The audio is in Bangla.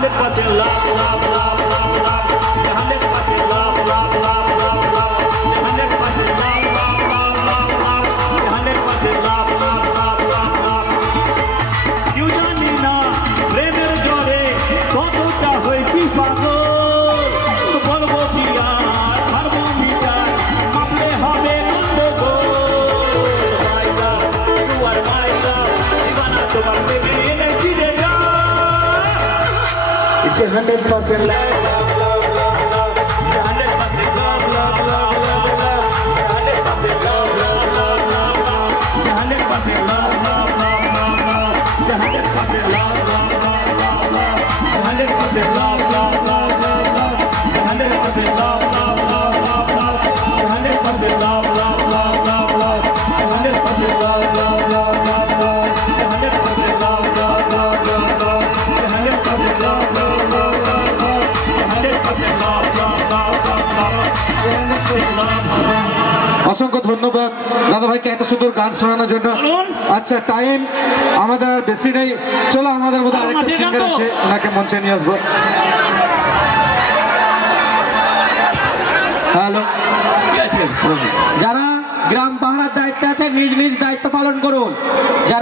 100% love, love, love, love, love. 100% love, love, love, love, love. 100% love, love, love, love, love. 100% love, love, love, love, love. You জানি না প্রেমের জ্বরে কতটা হয়েছি পাগল, বলবো কি আর থার্মোমিটার মাপলে হবে গন্ডগোল। My love, you are my love, দিবানা তোমার প্রেমে এনেছি রে গান। It's 100% love, love, love, love, love. It's 100% love, love, love, love, love. 100% love, love, love, love, love. It's 100% love, love, love, love, love. It's 100% love, love, love, love, love. It's 100% love, love, love, love, love. It's 100% love, love, love, love, love. It's 100% love, love, love, love, love. It's 100% love, love, love, love, love. It's 100% love, love, love, love, love. It's 100% love, love, love, love, love. It's 100% love, love, love, love, love. It's 100% love, love. অসংখ্য ধন্যবাদ দাদা ভাইকে এত সুন্দর গান শোনানোর জন্য। আচ্ছা টাইম আমাদের আর বেশি নেই, চলো আমাদের মধ্যে আরেকটা সিঙ্গার আছে, ওনাকে মঞ্চে নিয়ে আসবো। হ্যালো, যারা গ্রাম পাহারার দায়িত্বে আছে নিজ নিজ দায়িত্ব পালন করুন। যারা